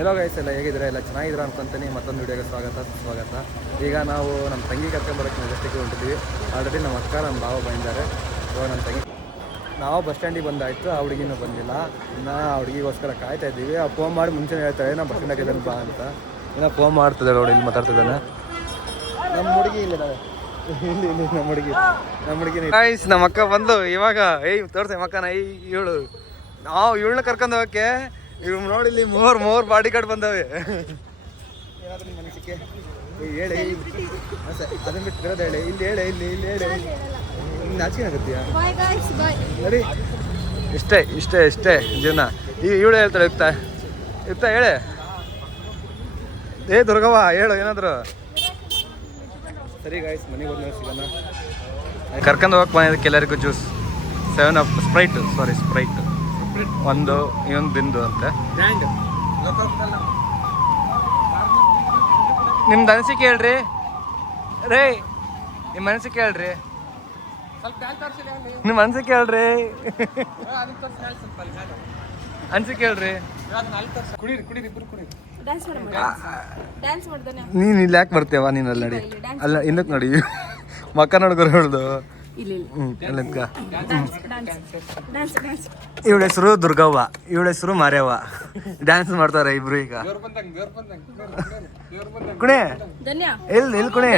ಎಲ್ಲೋ guys ಎಲ್ಲ ಹೇಗಿದ್ರೆ ಎಲ್ಲ ಚೆನ್ನಾಗಿದ್ರೆ ಅನ್ಕೊಂತೀನಿ. ಮತ್ತೊಂದು ವಿಡಿಯೋಗೆ ಸ್ವಾಗತ. ಈಗ ನಾವು ನಮ್ಮ ತಂಗಿ ಕರ್ಕೊಂಡ್ಬರೋಕ್ಕೆ ಮೆಜೆಸ್ಟಿಕ್ಗೆ ಹೊಂಟಿದ್ದೀವಿ. ಆಲ್ರೆಡಿ ನಮ್ಮ ಅಕ್ಕ ನಮ್ಮ ಭಾವ ಬಂದಿದ್ದಾರೆ. ಇವಾಗ ನಮ್ಮ ತಂಗಿ ನಾವು ಬಸ್ ಸ್ಟ್ಯಾಂಡಿಗೆ ಬಂದಾಯಿತು. ಆ ಹುಡುಗಿನೂ ಬಂದಿಲ್ಲ. ಇನ್ನು ಆ ಹುಡುಗಿಗೋಸ್ಕರ ಕಾಯ್ತಾ ಇದ್ದೀವಿ. ಆ ಫೋನ್ ಮಾಡಿ ಮುಂಚೆ ಹೇಳ್ತಾರೆ ನಾವು ಬಸ್ ಸ್ಟ್ಯಾಂಡಿಗೆ ಇದ್ದಾನೆ ಬಾ ಅಂತ. ಇನ್ನು ಫೋನ್ ಮಾಡ್ತಿದ್ದಾರೆ ನೋಡಿ, ಇಲ್ಲಿ ಮಾತಾಡ್ತಿದ್ದಾನೆ ನಮ್ಮ ಹುಡುಗಿ. ಇಲ್ಲಿ ನಮ್ಮ ಹುಡುಗಿ ಗೈಸ್ ನಮ್ಮ ಅಕ್ಕ ಬಂದು ಇವಾಗ ತೋರ್ಸಿ ಮಕ್ಕನ ಇವಳು. ನಾವು ಇವಳನ್ನ ಕರ್ಕೊಂಡು ಹೋಗಕ್ಕೆ ಇವ್ ನೋಡಿ ಇಲ್ಲಿ ಮೂರ್ ಬಾಡಿ ಗಾರ್ಡ್ ಬಂದವೆ. ಏನಾದ್ರು ನಿಮ್ಮ ಮನಸ್ಸಿಗೆ ಹೇಳಿ, ಅದನ್ನ ಬಿಟ್ಟು ಬರೋದು ಹೇಳಿ. ಇಲ್ಲಿ ಹೇಳಿ, ಇಲ್ಲಿ ಹೇಳಿ. ನಾಚಿಕೆ ಆಗುತ್ತೀಯಾ ನೋಡಿ. ಇಷ್ಟೇ ಜೀವನ. ಇವಳು ಹೇಳ್ತಾಳೆ ಇರ್ತಾ ಹೇಳಿ. ದುರ್ಗವ್ವ ಹೇಳು ಏನಾದ್ರು. ಸರಿ ಗಾಯ್ಸ್, ಮನೆಗೆ ಹೋದ್ಮೇಲೆ ಸಿಗೋಣ. ಕರ್ಕೊಂಡು ಹೋಗಕ್ಕೆ ಬಂದಿದ್ದಕ್ಕೆ ಎಲ್ಲರಿಗೂ ಜ್ಯೂಸ್ 7 ಅಪ್ ಸ್ಪ್ರೈಟ್ ಒಂದು ಇವನ್ ಬಿಂದು ಅಂತೆ. ನಿಮ್ದು ಅನಿಸಿಕೆ ಹೇಳ್ರಿ ರೇ, ನಿಮ್ಮ ಅನಿಸಿಕೆ ಹೇಳ್ರಿ. ನಿಮ್ಮ ಅನಿಸಿಕೆ ಹೇಳ್ರಿ. ಅನಿಸಿಕೆ ಹೇಳ್ರಿ. ನೀನು ಇಲ್ಲಿ ಯಾಕೆ ಬರ್ತೀಯವ? ನೀನು ಅಲ್ಲಿ ನಡಿ, ಅಲ್ಲ ಹಿಂದಕ್ಕೆ ನೋಡಿ. ಮಕ್ಕ ನೋಡ್ಕೊರ ಹೇಳ್ದು. ಇವಳ ಹೆಸರು ದುರ್ಗವ್ವ, ಇವಳ ಹೆಸರು ಮಾರ್ಯವ್ವ. ಡ್ಯಾನ್ಸ್ ಮಾಡ್ತಾರೆ ಇಬ್ರು. ಈಗ ಕುಣೆ ಎಲ್ಲಿ ಕುಣೆ.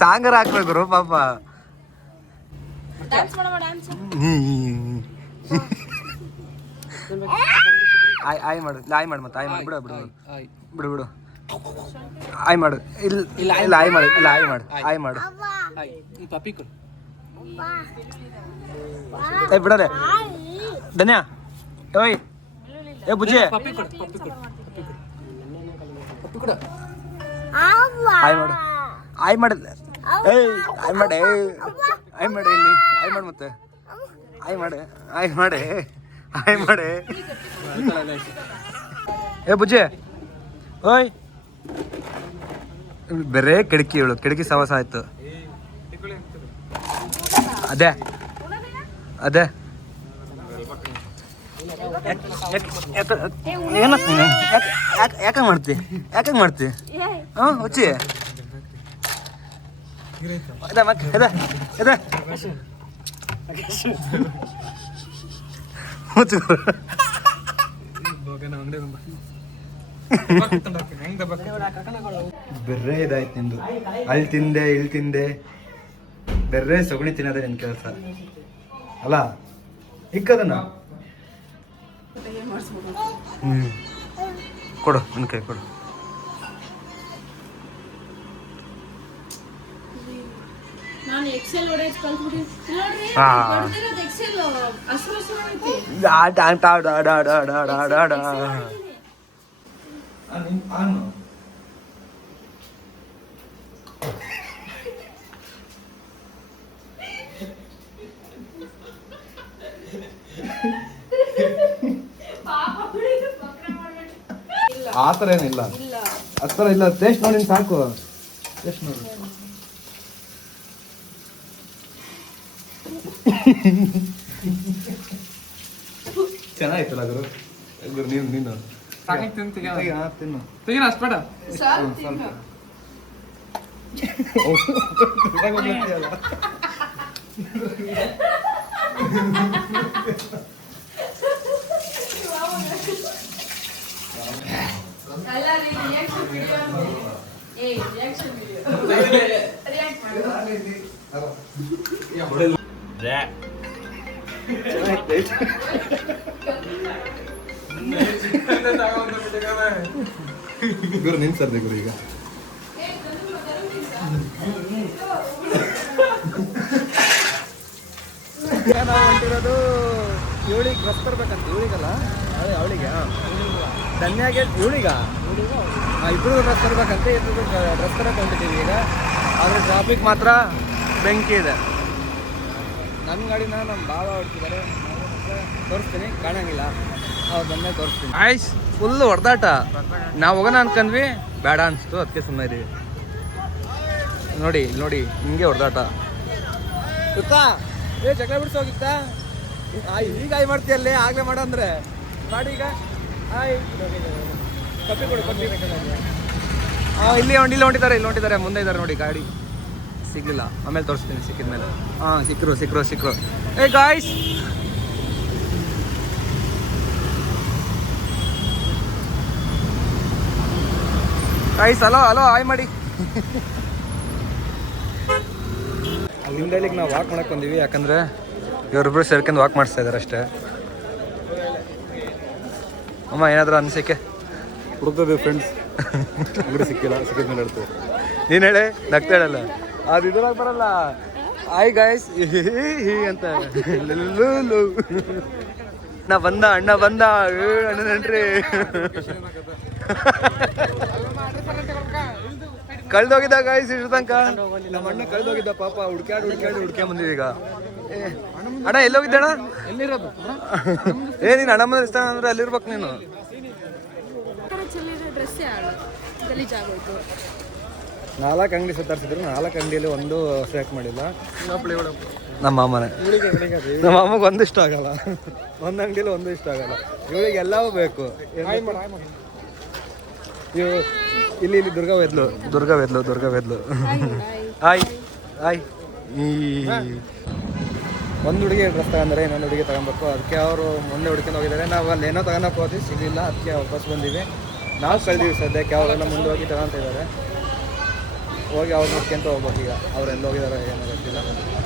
ಸಾಂಗರ್ ಹಾಕ್ಬೇಕು ಪಾಪ. ಆಯ್ ಮಾಡು ಮತ್ತೆ ಆಯ್ ಮಾಡಿ ಬಿಡು. ಆಯ್ ಮಾಡು. ಇಲ್ಲ ಆಯ್ ಮಾಡು. ಬಿಡರೆ ಧನ್ಯ. ಓಯ್ ಬುಜ್ಜಿ ಆಯ್ ಮಾಡು. ಇಲ್ಲಿ ಆಯ್ ಮಾಡು ಮತ್ತೆ ಆಯ್ ಮಾಡೆ. ಬುಜ್ಜಿ ಓಯ್ ಬೇರೆ ಕಿಟಕಿ ಸವಾಸ ಆಯ್ತು. ಅದೇ ಯಾಕೆ ಮಾಡ್ತಿ ಹಾಂ ಹುಚ್ಚಿ. ಬೆರ್ರೆ ಇದಾಯ್ತು ನಿಂದು. ಅಲ್ಲಿ ತಿಂದೆ ಇಲ್ಲಿ ತಿಂದೆ, ಬೆರ್ರೆ ಸಗಣಿ ತಿನ್ನೋದೇ ನಿನ್ ಕೆಲಸ ಅಲ್ಲ. ಇಕ್ಕದನ್ನ ಕೊಡು, ನನ್ನ ಕೈ ಕೊಡು. ಆ ಥರ ಏನಿಲ್ಲ, ಆ ಥರ ಇಲ್ಲ. ಟೇಸ್ಟ್ ನೋಡಿ ಸಾಕು, ಟೇಸ್ಟ್ ನೋಡಿ. ಚೆನ್ನಾಗಿತ್ತಲ್ಲ ಗುರು. ನೀನು ತಿನ್ನು ಅಷ್ಟು ಬೇಡ. ಗುರು ನಿನ್ಸರ್ದೆ ಗುರು. ಈಗ ನಾವು ಹೊಂಟಿರೋದು ಇವಳಿಗೆ ಡ್ರೆಸ್ ತರ್ಬೇಕಂತ. ಇವಳಿಗಲ್ಲ, ಅವಳಿಗೆ ಧನ್ಯಾಗೆ ಇವಳಿಗ ಇಬ್ಬರು ಡ್ರೆಸ್ ತರ್ಬೇಕಂತ. ಇಬ್ಬರು ಡ್ರೆಸ್ ತರಕ್ಕೆ ಹೊಂಟಿದ್ದೀವಿ ಈಗ. ಆದರೆ ಟ್ರಾಫಿಕ್ ಮಾತ್ರ ಬೆಂಕಿ ಇದೆ. ನನ್ನ ಗಾಡಿನ ನಮ್ಮ ಭಾವ ಹೊಡ್ತಿದ್ದಾರೆ. ತೋರಿಸ್ತೀನಿ, ಕಾಣಂಗಿಲ್ಲ. ಅವ್ರು ಬಂದಾಗ ತೋರಿಸ್ತೀನಿ. ಆಯ್ಸ್ ಫುಲ್ಲು ಹೊಡೆದಾಟ. ನಾವು ಹೋಗೋಣ ಅನ್ಕೊಂಡ್ವಿ, ಬೇಡ ಅನಿಸ್ತು, ಅದಕ್ಕೆ ಸುಮ್ಮನೆ ಇದೀವಿ. ನೋಡಿ ಹಿಂಗೆ ಹೊಡೆದಾಟ. ಗೊತ್ತಾ ಜಗಳ ಬಿಡಿಸೋಗಿತ್ತಾ? ಈಗ ಆಯ್ ಮಾಡ್ತೀಯಲ್ಲೇ ಆಗಲೇ ಮಾಡೋ ಅಂದರೆ ಮಾಡಿ ಈಗ ಆಯ್ ಕಪ್ಪಿ ಕೊಡು ಕಪ್ಪಿ ಇಲ್ಲಿ ಹೊಂಟಿದ್ದಾರೆ ಮುಂದೆ ಇದ್ದಾರೆ ನೋಡಿ ಗಾಡಿ ಸಿಗ್ಲಿಲ್ಲ ಆಮೇಲೆ ತೋರಿಸ್ತೀನಿ ಸಿಕ್ಕಿದ ಮೇಲೆ ಸಿಕ್ಕರು ಏ ಗಾಯ್ಸ್ ಹಲೋ ಆಯ್ ಮಾಡಿ ಅಲ್ಲಿಂದ ಇಲ್ಲಿಗೆ ನಾವು ವಾಕ್ ಮಾಡಕ್ಕೆ ಬಂದೀವಿ ಯಾಕಂದರೆ ಇವರಿಬ್ರು ಸೇರ್ಕೊಂಡು ವಾಕ್ ಮಾಡಿಸ್ತಾ ಇದ್ದಾರೆ ಅಷ್ಟೇ. ಅಮ್ಮ ಏನಾದರೂ ಅನಿಸಿಕೆ ಹುಡುಕ್ತದೆ ಫ್ರೆಂಡ್ಸ್ ಅಂಗಡಿ ಸಿಕ್ಕಿದ ಮೇಲೆ ಹೇಳ್ತು ನೀನು ಹೇಳಿ ನಗ್ತಾ ಹೇಳಲ್ಲ ಅದು ಇದ್ರಾಗ ಬರಲ್ಲ ಆಯ್ ಗಾಯ್ಸ್ ಅಂತ ಅಣ್ಣ ಬಂದ ಅಣ್ಣನನ್ರಿ ಕಳ್ದೋಗಿದ್ದ ಗಾಯ್ಸ್ ಇಷ್ಟು ತನಕ ನಮ್ಮ ಅಣ್ಣ ಕಳ್ದೋಗಿದ್ದ ಪಾಪ ಹುಡ್ಕ್ಯಾಡ್ ಬಂದಿವಿ ಈಗ. ಅಣ್ಣ ಎಲ್ಲೋಗಿದ್ದ ಅಣ್ಣ ಎಲ್ಲಿರೋದು ನೀನು ಅಣ್ಣ ಬಂದ್ರೆ ಇಷ್ಟ ಅಂದ್ರೆ ಅಲ್ಲಿರ್ಬೇಕು ನೀನು. ನಾಲ್ಕು ಅಂಗಡಿ ಸುತ್ತಾಡ್ಸಿದ್ರು 4 ಅಂಗಡಿಯಲ್ಲಿ ಒಂದು ಸೆಲೆಕ್ಟ್ ಮಾಡಿಲ್ಲ. ನಮ್ಮ ಮಾಮಗೆ ಒಂದು ಇಷ್ಟ ಆಗಲ್ಲ, ಒಂದು ಅಂಗಡಿಯಲ್ಲಿ ಒಂದು ಇಷ್ಟ ಆಗಲ್ಲ. ಇವಳಿಗೆ ಎಲ್ಲವೂ ಬೇಕು. ಇವು ಇಲ್ಲಿ ದುರ್ಗಾ ವೆದ್ಲು ಆಯ್ ಒಂದು ಹುಡುಗಿ ಡ್ರೆಸ್ ತಗೊಂಡ್ರೆ ಇನ್ನೊಂದು ಹುಡುಗಿ ತಗೊಬೇಕು. ಅದಕ್ಕೆ ಅವರು ಮುಂದೆ ಹುಡ್ಕೊಂಡು ಹೋಗಿದ್ದಾರೆ. ನಾವು ಅಲ್ಲಿ ಏನೋ ತಗೊಳಕ್ಕೆ ಹೋದ್ವಿ, ಸಿಗಲಿಲ್ಲ. ಅದಕ್ಕೆ ವಾಪಸ್ ಬಂದೀವಿ. ನಾವು ಕಳ್ದೀವಿ ಸದ್ಯಕ್ಕೆ. ಅವರೆಲ್ಲ ಮುಂದೆ ಹೋಗಿ ತಗೊಂತ ಇದ್ದಾರೆ. ಹೋಗಿ ಅವ್ರು ನೋಡ್ಕೊಂತ ಹೋಗ್ಬೇಕು. ಈಗ ಅವ್ರು ಎಲ್ಲಿ ಹೋಗಿದಾರೋ ಏನೋ ಗೊತ್ತಿಲ್ಲ.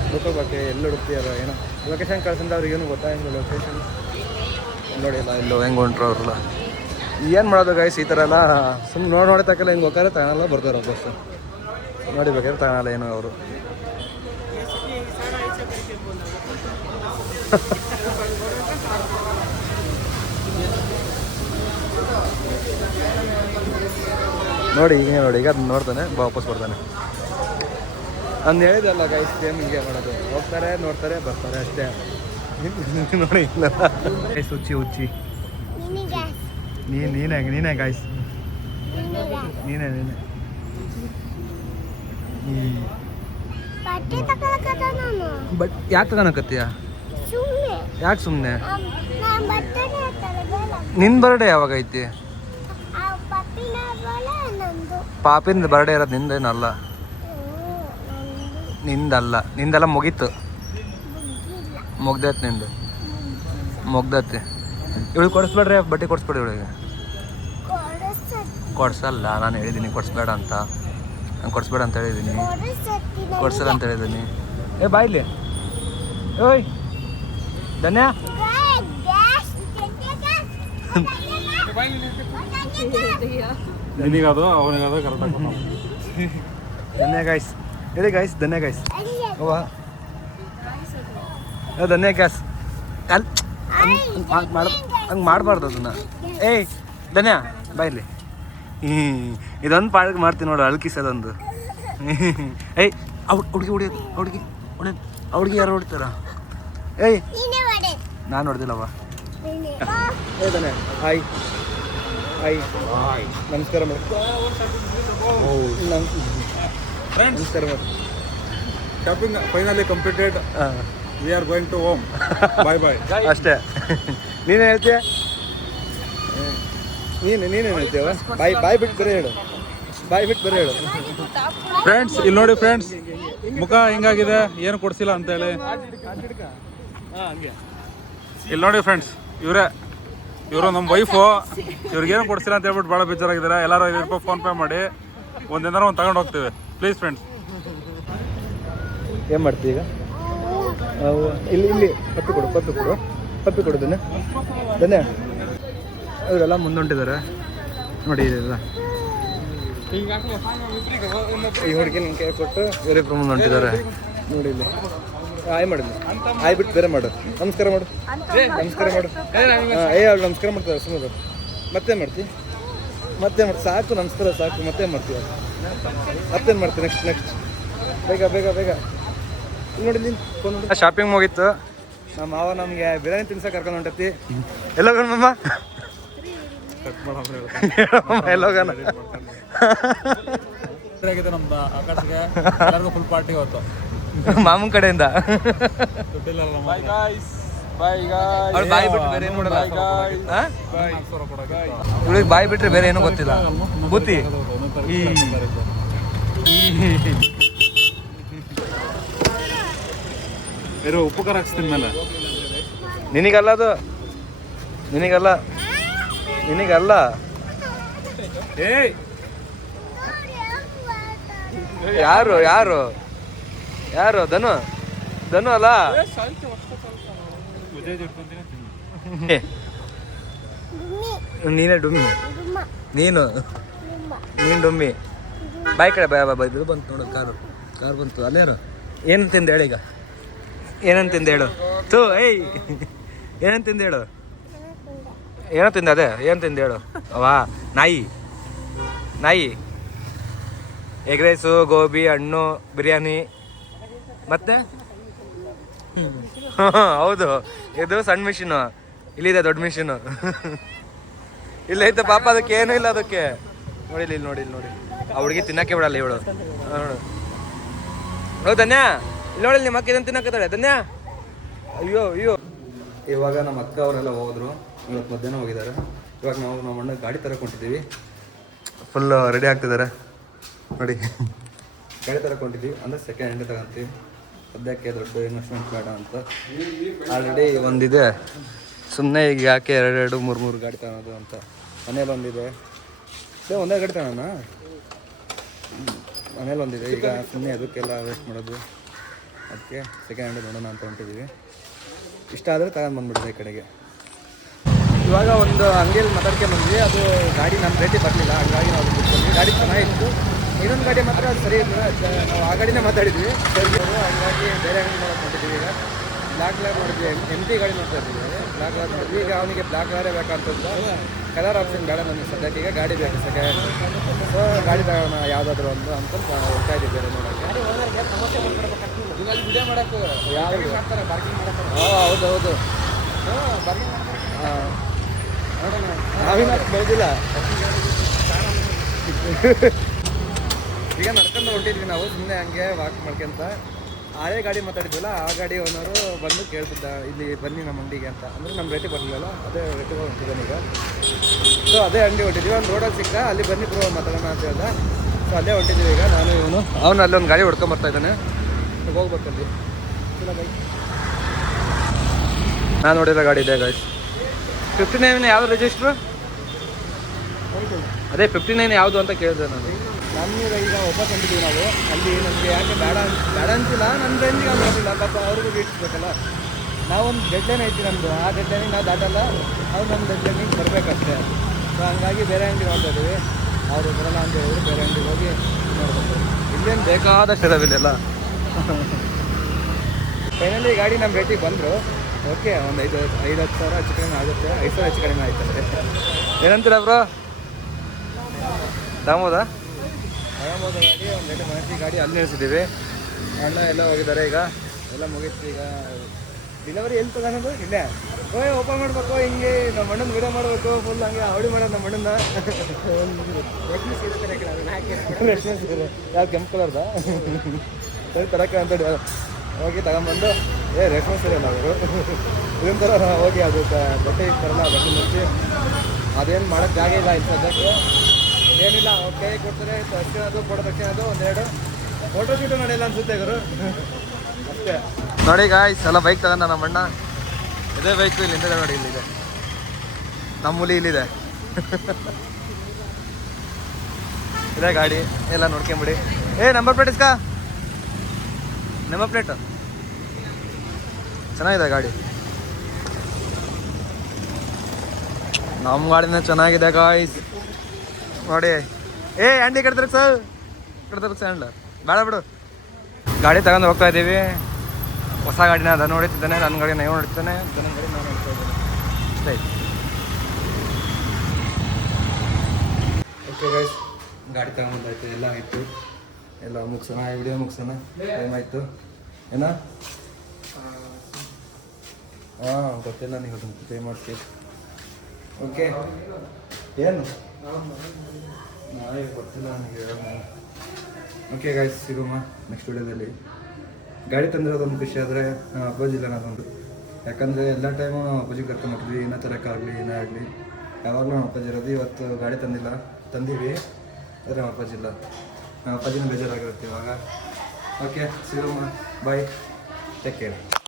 ಹುಡುಕೋಬೇಕು ಎಲ್ಲಿ ಹುಡುಕ್ತಿದಾರೋ ಏನೋ. ಲೊಕೇಶನ್ ಕಳ್ಸಿಂದ ಅವ್ರಿಗೆ ಏನೂ ಗೊತ್ತಾಗಿಲ್ಲ. ಲೊಕೇಶನ್ ನೋಡಿಲ್ಲ ಎಲ್ಲೋ ಹೆಂಗೆ ಹೊಂಟ್ರು ಅವ್ರಲ್ಲ. ಏನು ಮಾಡೋದು ಗಾಯ್ಸ್, ಈ ಥರ ಎಲ್ಲ ಸುಮ್ಮನೆ ನೋಡಿ ತಕ್ಕಲ್ಲ ಹಿಂಗೆ ಹೋಗಾರೆ ತಗೊಳಲ್ಲ, ಬರ್ತಾರೆ ಬಸ್ ನೋಡಿಬೇಕಾದ್ರೆ ತಗೊಳಲ್ಲ ಏನೋ ಅವರು. ನೋಡಿ ಈಗ ಅದನ್ನ ನೋಡ್ತಾನೆ ವಾಪಸ್ ಬರ್ತಾನೆ. ನಾನು ಹೇಳಿದಲ್ಲ ಗಾಯ್ಸ್, ಸೇಮ್ ಹಿಂಗೆ ಮಾಡೋದು. ಹೋಗ್ತಾರೆ ನೋಡ್ತಾರೆ ಬರ್ತಾರೆ ಅಷ್ಟೇ. ನೋಡಿ ಇಲ್ಲ ಹುಚ್ಚಿ ನೀನೇ ಗಾಯ್ಸ್, ನೀನೇ ಬಟ್ ಯಾಕೆ ತಗೊಳಕತ್ತೀಯ? ಯಾಕೆ ಸುಮ್ಮನೆ? ನಿನ್ನ ಬರ್ಡೇ ಯಾವಾಗ ಐತಿ? ಪಾಪಿಂದ ಬರ್ಡೇ ಇರೋದು, ನಿಂದೇನಲ್ಲ. ನಿಂದೆಲ್ಲ ಮುಗೀತು, ಮುಗ್ದೈತೆ ನಿಂದು, ಮುಗ್ದೈತಿ. ಇವಳಿಗೆ ಕೊಡಿಸ್ಬೇಡ್ರಿ, ಬಟ್ಟೆ ಕೊಡಿಸ್ಬೇಡಿ ಇವಳಿಗೆ. ಕೊಡ್ಸಲ್ಲ, ನಾನು ಹೇಳಿದ್ದೀನಿ ಕೊಡಿಸ್ಬೇಡ ಅಂತ. ನಾನು ಕೊಡಿಸ್ಬೇಡ ಅಂತ ಹೇಳಿದ್ದೀನಿ, ಕೊಡ್ಸಲ್ಲ ಅಂತ ಹೇಳಿದ್ದೀನಿ. ಏ ಬಾಯ್ಲಿ ಓಯ್ ಧನ್ಯ, ನಿನಗದು ಅವನಿಗದು ಕರೆಕ್ಟಾಗಿ ಧನ್ಯ ಗಾಯ್ಸ್ ಹೇಳಿ ಗಾಯ್ಸ್, ಧನ್ಯ ಗಾಯ್ಸ್ ಅವ್ವ ಧನ್ಯ ಗ್ಯಾಸ್ ಅಲ್ಲಿ ಹಂಗೆ ಮಾಡಬಾರ್ದು ಅದನ್ನು. ಏಯ್ ಧನ್ಯ ಬಾಯ್ಲಿ, ಇದೊಂದು ಪಾಳಕ್ಕೆ ಮಾಡ್ತೀನಿ ನೋಡು, ಅಳ್ಕಿಸೋದೊಂದು. ಏಯ್ ಹುಡುಗಿ ಹುಡುಗಿ ಯಾರು ಹೊಡಿತಾರ? ಏಯ್ ನಾನು ಹೊಡೆದಿಲ್ಲವ್ವ. ಏ ಧನ್ಯ ಹಾಯ್ ನಮಸ್ಕಾರ ಮೇಡಮ್. ನಮಸ್ಕಾರ madam. Shopping finally completed. We are going to home. Bye ಅಷ್ಟೇ. ನೀನು ಹೇಳ್ತೀಯ? ನೀನೇನು ಹೇಳ್ತೀವ? ಬಾಯ್ ಬಿಟ್ಟು ಬರೀ ಹೇಳು. ಫ್ರೆಂಡ್ಸ್ ಇಲ್ಲಿ ನೋಡಿ ಫ್ರೆಂಡ್ಸ್, ಮುಖ ಹಿಂಗಾಗಿದೆ, ಏನು ಕೊಡ್ಸಿಲ್ಲ ಅಂತೇಳಿ. ಇಲ್ಲಿ ನೋಡಿ ಫ್ರೆಂಡ್ಸ್, ಇವರು ನಮ್ಮ ವೈಫು. ಇವ್ರಿಗೇನು ಕೊಡ್ಸಿಲ್ಲ ಅಂತ ಹೇಳ್ಬಿಟ್ಟು ಭಾಳ ಬೇಜಾರಾಗಿದ್ದಾರೆ. ಎಲ್ಲರೂ 5 ರೂಪಾಯಿ ಫೋನ್ ಪೇ ಮಾಡಿ ಒಂದೇನಾರು ಒಂದು ತಗೊಂಡು ಹೋಗ್ತೀವಿ ಪ್ಲೀಸ್ ಫ್ರೆಂಡ್ಸ್. ಏನು ಮಾಡ್ತೀವಿ ಈಗ? ಇಲ್ಲಿ ಪಪ್ಪಿ ಕೊಡು ಧನ್ಯ. ಅವರೆಲ್ಲ ಮುಂದೊಂಟಿದ್ದಾರೆ ನೋಡಿ. ಇದೆಲ್ಲ ಈ ಹುಡುಗಿ ನಿನ್ನ ಕೈ ಕೊಟ್ಟು ಬೇರೆ ಮುಂದೊಂಟಿದ್ದಾರೆ ನೋಡಿ. ಇಲ್ಲಿ ಆಯ್ ಮಾಡಿದ್ವಿ, ಆಯ್ ಬಿಟ್ಟು ಬೇರೆ ಮಾಡು. ನಮಸ್ಕಾರ ಮಾಡು. ಅವಳು ನಮಸ್ಕಾರ ಮಾಡ್ತಾರೆ ಸುಮ್ಮನೆ. ಮತ್ತೆ ಮಾಡ್ತಿ ಸಾಕು. ನಮಸ್ಕಾರ ಸಾಕು. ಮತ್ತೇನು ಮಾಡ್ತೀವಿ? ನೆಕ್ಸ್ಟ್ ಬೇಗ ನೋಡಿ. ಶಾಪಿಂಗ್ ಮುಗೀತು. ನಮ್ಮ ಮಾವ ನಮಗೆ ಬಿರಿಯಾನಿ ತಿನ್ಸಕ್ಕೆ ಕರ್ಕೊಂಡು ಹೊಂಟತಿ. ಎಲ್ಲೋಗಮ್ಮ ಎಲ್ಲೋಗಣ ನಮ್ದು ಆಕಾಶಿಗೆ ಎಲ್ಲರಿಗೂ ಫುಲ್ ಪಾರ್ಟಿ ಇವತ್ತು ಮಾಮೂನ್ ಕಡೆಯಿಂದ. ಅವ್ಳು ಬಾಯಿ ಬಿಟ್ಟು ಬೇರೆ ಏನು ಮಾಡಲ್ಲ. ಇವಳಿಗೆ ಬಾಯಿ ಬಿಟ್ರೆ ಬೇರೆ ಏನೂ ಗೊತ್ತಿಲ್ಲ. ಬುತ್ತಿ ಇರೋ ಉಪ್ಪು ಖಾರ ಹಾಕ್ಸ್ತೀನಿ ಮೇಲೆ. ನಿನಗಲ್ಲ ಅದು, ನಿನಗಲ್ಲ. ಏಯ್ ಯಾರು ಯಾರು ಯಾರು ಧನು ಅಲ್ಲ. ನೀನೇ ಡುಮ್ಮಿ. ನೀನು ಡುಮ್ಮಿ. ಬಾಯ್ ಕಡೆ ಬಾಯ್ ಬಾಬಾ. ಇದು ಬಂತು ನೋಡು, ಕಾರು ಬಂತು. ಅಲ್ಲೇರು ಏನು ತಿಂದು ಹೇಳು ಈಗ. ಏನಂತ ತಿಂದು ಹೇಳು. ತೂ ಏಯ್ ಏನಂತ ತಿಂದು ಹೇಳು. ಏನೋ ತಿಂದ ಅದೇ ಏನು ತಿಂದು ಹೇಳು. ವಾ ನಾಯಿ ಎಗ್ ರೈಸು, ಗೋಬಿ, ಹಣ್ಣು, ಬಿರಿಯಾನಿ ಮತ್ತೆ ಹೌದು. ಇದು ಸಣ್ಣ ಮಿಷಿನು, ಇಲ್ಲಿದೆ ದೊಡ್ಡ ಮಿಷಿನು. ಇಲ್ಲೈತೆ ಪಾಪ, ಅದಕ್ಕೆ ಏನೂ ಇಲ್ಲ. ಅದಕ್ಕೆ ನೋಡಿ ಇಲ್ಲಿ ನೋಡಿ ಆ ಹುಡುಗಿ ತಿನ್ನಕ್ಕೆ ಬಿಡಲ್ಲ ಇವಳು. ನೋಡು ಧನ್ಯ, ಇಲ್ಲಿ ನೋಡಿ ನಿಮ್ಮ ಅಕ್ಕ ಇದನ್ನು ತಿನ್ನಕ್ಕತ್ತಾಳೆ. ಧನ್ಯ ಅಯ್ಯೋ. ಇವಾಗ ನಮ್ಮ ಅಕ್ಕ ಅವರೆಲ್ಲ ಹೋದ್ರು, ಇವತ್ತು ಮಧ್ಯಾಹ್ನ ಹೋಗಿದ್ದಾರೆ. ಇವಾಗ ನಾವು ನಮ್ಮ ಅಣ್ಣ ಗಾಡಿ ತರಕೊಂಡಿದ್ದೀವಿ. ಫುಲ್ ರೆಡಿ ಆಗ್ತಿದ್ದಾರೆ ನೋಡಿ. ಗಾಡಿ ತರಕೊಂಡಿದ್ದೀವಿ ಅಂದರೆ ಸೆಕೆಂಡ್ ಹ್ಯಾಂಡ್ ತಗೊಂತೀವಿ. ಸದ್ಯಕ್ಕೆ ದೊಡ್ಡ ಇನ್ವೆಸ್ಟ್ಮೆಂಟ್ ಬೇಡ ಅಂತ ಆಲ್ರೆಡಿ ಒಂದಿದೆ. ಸುಮ್ಮನೆ ಈಗ ಯಾಕೆ 2 3 ಗಾಡಿ ತಗೊಳೋದು ಅಂತ. ಮನೇಲಿ ಒಂದಿದೆ, ಒಂದೇ ಗಾಡಿ ತಗೋಣ. ಮನೇಲಿ ಒಂದಿದೆ. ಈಗ ಸುಮ್ಮನೆ ಅದಕ್ಕೆಲ್ಲ ವೇಸ್ಟ್ ಮಾಡೋದು, ಅದಕ್ಕೆ ಸೆಕೆಂಡ್ ಹ್ಯಾಂಡ್ ನೋಡೋಣ ಅಂತ ಹೊಂಟಿದ್ದೀವಿ. ಇಷ್ಟ ಆದರೆ ತಗೊಂಡು ಬಂದ್ಬಿಡೋದು ಈ ಕಡೆಗೆ. ಇವಾಗ ಒಂದು ಅಂಗಡಿಯಲ್ಲಿ ಮಾತಾಡ್ಕೊಂಡು ಬಂದ್ವಿ. ಅದು ಗಾಡಿ ನಮ್ಮ ರೇಟಿಗೆ ಬರಲಿಲ್ಲ, ಹಂಗಾಗಿ ನಾವು ಬಿಟ್ಕೊಂಡ್ವಿ. ಗಾಡಿ ಚೆನ್ನಾಗಿತ್ತು. ಇನ್ನೊಂದು ಗಾಡಿ ಮಾತ್ರ ಅದು ಸರಿ ಇಲ್ಲ. ನಾವು ಆ ಗಾಡಿನೇ ಮಾತಾಡಿದ್ವಿ ಸರಿಗಳು. ಹಂಗಾಗಿ ಬೇರೆ ಅಂಗಡಿ ನೋಡೋಕೆ ಹೊಂಟಿದ್ದೀವಿ. ಈಗ ಬ್ಲ್ಯಾಕ್ ಕಲರ್ ನೋಡಿದ್ವಿ, ಎಂಟಿ ಗಾಡಿ ನೋಡ್ತಾ ಇದ್ದೀವಿ. ಬ್ಲ್ಯಾಕ್ ಕಲರ್ ನೋಡಿದ್ವಿ. ಈಗ ಅವನಿಗೆ ಬ್ಲ್ಯಾಕ್ ಕಲರೇ ಬೇಕಂತಂದ. ಕಲರ್ ಆಪ್ಷನ್ ಬೇಡ ನನಗೆ ಸದ್ಯಕ್ಕೆ. ಈಗ ಗಾಡಿ ಬೇಕು ಸೆಕೆಂಡ್. ಸೊ ಗಾಡಿ ತಗೋಣ ಯಾವುದಾದ್ರು ಒಂದು ಅಂತ ಹೋಗ್ತಾ ಇದ್ದೀವಿ ಬೇರೆ ನೋಡೋಕ್ಕೆ. ಹೌದು ನಾವಿನ ಬೆಳೆದಿಲ್ಲ. ಈಗ ನಡ್ಕೊಂಡು ಹೊಂಟಿದ್ವಿ ನಾವು, ಸುಮ್ಮನೆ ಹಂಗೆ ವಾಕ್ ಮಾಡ್ಕೊಂತ. ಹಳೆ ಗಾಡಿ ಮಾತಾಡಿದ್ವಲ್ಲ, ಆ ಗಾಡಿ ಓನರು ಬಂದು ಕೇಳ್ತಿದ್ದ, ಇಲ್ಲಿ ಬನ್ನಿ ನಮ್ಮ ಅಂಗಡಿಗೆ ಅಂತ. ಅಂದರೆ ನಮ್ಮ ರೇಟಿಗೆ ಬರಲಿಲ್ಲ, ಅದೇ ರೇಟಿಗೆ ಹೊಂಟಿದ್ದಾನೆ ಈಗ. ಸೊ ಅದೇ ಅಂಗಡಿ ಹೊಂಟಿದ್ವಿ. ಒಂದು ರೋಡಲ್ಲಿ ಸಿಕ್ಕ, ಅಲ್ಲಿ ಬನ್ನಿ ಪ್ರೋ ಮಾತಾಡೋಣ ಅಂತ ಹೇಳ್ದ. ಸೊ ಅಲ್ಲೇ ಹೊಂಟಿದ್ದೀವಿ ಈಗ ನಾನು ಅವನು ಅಲ್ಲೊಂದು ಗಾಡಿ ಹೊಡ್ಕೊಂಬರ್ತಾ ಇದ್ದಾನೆ. ಹೋಗ್ಬೇಕಲ್ಲಿ ನಾನು ನೋಡಿರೋ ಗಾಡಿ ಇದೆ ಗಾಯ್ಸ್. 59 ಯಾವುದು ರಿಜಿಸ್ಟ್ರು? ಅದೇ 59 ಯಾವುದು ಅಂತ ಕೇಳಿದೆ ನಾನು. ನಮ್ಮೂರ ಈಗ ವಾಪಸ್ ಹೊಂಟಿದ್ದೀವಿ ನಾವು. ಅಲ್ಲಿ ನಮಗೆ ಯಾಕೆ ಬೇಡ ಅಂತಿಲ್ಲ, ನನ್ನ ಫ್ರೆಂಡಿಗೆ ಅದು ಬರಲಿಲ್ಲ ಪಾಪ, ಅವ್ರಿಗೂ ಇಟ್ಬೇಕಲ್ಲ. ನಾವೊಂದು ಡೆಡ್ಲೈನ್ ಐತಿ ನಮ್ಮದು, ಆ ಡೆಡ್ಲೈನಿಗೆ ನಾವು ದಾಟಲ್ಲ, ಅವ್ರು ನಮ್ಮ ಡೆಡ್ಲೈನಿಗೆ ಬರಬೇಕಷ್ಟೇ. ಸೊ ಹಂಗಾಗಿ ಬೇರೆ ಅಂಗಡಿ ನೋಡ್ತಾ ಇದ್ದೀವಿ. ಅವರು ಬರೋಲ್ಲ ಅಂತ ಹೇಳಿದ್ರು, ಬೇರೆ ಅಂಗಡಿಗೆ ಹೋಗಿ ನೋಡ್ಬೇಕು. ಇಲ್ಲೇನು ಬೇಕಾದಷ್ಟು ಇದಾವಿಲ್ಲ. ಫೈನಲಿ ಗಾಡಿ ನಮ್ಮ ರೇಟಿಗೆ ಬಂದರು. ಓಕೆ, ಒಂದು 5-10 ಸಾವಿರ ಹೆಚ್ಚು ಕಡಿಮೆ ಆಗುತ್ತೆ. 5 ಸಾವಿರ ಹೆಚ್ಚು ಕಡಿಮೆ ಆಯ್ತಂತೆ. ಏನಂತೀರ ಬ್ರೋ? ತಗೊಂಬೋದಾ ಗಾಡಿ? ಒಂದು ಲೇಟ್ ಮನಸ್ಸಿ ಗಾಡಿ ಅಲ್ಲಿ ನಿಲ್ಲಿಸಿದ್ದೀವಿ. ಅಣ್ಣ ಎಲ್ಲ ಹೋಗಿದ್ದಾರೆ. ಈಗ ಎಲ್ಲ ಮುಗೀತು. ಈಗ ಡಿಲಿವರಿ ಎಲ್ಲಿ ತಗೋದು? ಇಲ್ಲೇ ಓಪನ್ ಮಾಡಬೇಕು. ಹಿಂಗೆ ನಮ್ಮ ಅಣ್ಣನ ವಿಡಿಯೋ ಮಾಡಬೇಕು. ಫುಲ್ ಹಂಗೆ ಅವಳಿ ಮಾಡೋದು ನಮ್ಮ ಅಣ್ಣನ. ರೇಷ್ಮೆ ಸೀರೆ ಯಾವ ಕೆಂಪು ಕಲರ್ದ ಸರಿ ತರಕ್ಕೆ ಅಂತೇಳಿ ಹೋಗಿ ತಗೊಂಬಂದು ರೇಷ್ಮೆ ಸೀರೆ ಅಲ್ಲ ಅವರು ಇದೊಂದು ಥರ ಹೋಗಿ ಅದು ಬಟ್ಟೆ ಇರ್ತಾರಲ್ಲ, ಬಟ್ಟೆ ಮುಚ್ಚಿ ಅದೇನು ಮಾಡೋಕ್ಕೆ ಜಾಗ ಇಲ್ಲ ಇಲ್ಲಿ ಸದ್ಯಕ್ಕೆ. ಏನಿಲ್ಲ, ಅವ್ರ ಕೈ ಕೊಡ್ತಾರೆ. ತಕ್ಷಣ ಅದು ಕೊಡೋ ತಕ್ಷಣ ಅದು ಒಂದೆರಡು ಫೋಟೋ ಶೂಟು ಮಾಡಿಲ್ಲ ಅನ್ಸುತ್ತೆ ಗುರು, ಅಷ್ಟೇ. ನೋಡಿ ಗಾಯ್ಸ್, ಎಲ್ಲ ಬೈಕ್ ತಗೊಂಡ ನಮ್ಮ ಅಣ್ಣ. ಇದೇ ಬೈಕು ಇಲ್ಲಿಂದ ನೋಡಿ, ಇಲ್ಲಿದೆ ನಮ್ಮ ಹುಲಿ, ಇಲ್ಲಿದೆ. ಇದೇ ಗಾಡಿ ಎಲ್ಲ ನೋಡ್ಕೊಂಬಿಡಿ. ನಂಬರ್ ಪ್ಲೇಟ್ ಇಸ್ಕಾ, ನಂಬರ್ ಪ್ಲೇಟ್ ಚೆನ್ನಾಗಿದೆ ಗಾಡಿ. ನಮ್ಮ ಗಾಡಿನ ಚೆನ್ನಾಗಿದೆ ಗಾಯ್ಸ್ ನೋಡಿ. ಆ್ಯಂಡಿ ಕಡ್ತಾರೆ ಸರ್, ಸ್ಯಾಂಡ್ ಬೇಡ ಬಿಡು. ಗಾಡಿ ತಗೊಂಡು ಹೋಗ್ತಾ ಇದ್ದೀವಿ. ಹೊಸ ಗಾಡಿನ ಅದ ನೋಡ್ತಿದ್ದಾನೆ, ನನ್ನ ಗಾಡಿ ನೀವು ನೋಡ್ತಾನೆ, ನನ್ನ ಗಾಡಿ ನಾನು ನೋಡ್ತಾ ಇದ್ದೇನೆ ಅಷ್ಟೇ. ಓಕೆ ಗೈಸ್, ಗಾಡಿ ತಗೊಂಡಾಯ್ತು, ಎಲ್ಲ ಆಯಿತು, ಎಲ್ಲ ಮುಗಿಸೋಣ. ವಿಡಿಯೋ ಮುಗಿಸೋಣ, ಟೈಮ್ ಆಯಿತು. ಏನೋ ಹಾಂ ಗೊತ್ತಿಲ್ಲ, ನೀವು ಪೇ ಮಾಡ್ತೀವಿ. ಓಕೆ, ಏನು ನಾಳೆ ಗೊತ್ತಿಲ್ಲ ನನಗೆ. ಓಕೆ ಗೈಸ್, ಸಿಗೋಮ್ಮ ನೆಕ್ಸ್ಟ್ ವಿಡಿಯೋದಲ್ಲಿ. ಗಾಡಿ ತಂದಿರೋದೊಂದು ಖುಷಿ ಆದರೆ ಅಪ್ಪಾಜಿಲ್ಲ ನಾನೊಂದು ಯಾಕಂದರೆ ಎಲ್ಲ ಟೈಮು ನಾವು ಅಪ್ಪಾಜಿ ಕರ್ಕೊಂಬರ್ತೀವಿ ಇನ್ನೂ ತರೋಕ್ಕಾಗಲಿ ಏನೇ ಆಗಲಿ ಯಾವಾಗಲೂ ನಮ್ಮ ಅಪ್ಪಾಜಿ ಇರೋದು. ಇವತ್ತು ಗಾಡಿ ತಂದೀವಿ ಆದರೆ ನಮ್ಮ ಅಪ್ಪಾಜಿ ಇಲ್ಲ. ನಮ್ಮ ಅಪ್ಪಾಜಿನ ಬೇಜಾರಾಗಿರುತ್ತೆ ಇವಾಗ. ಓಕೆ ಸಿಗೋಮ್ಮ, ಬಾಯ್, ಟೇಕ್ ಕೇರ್.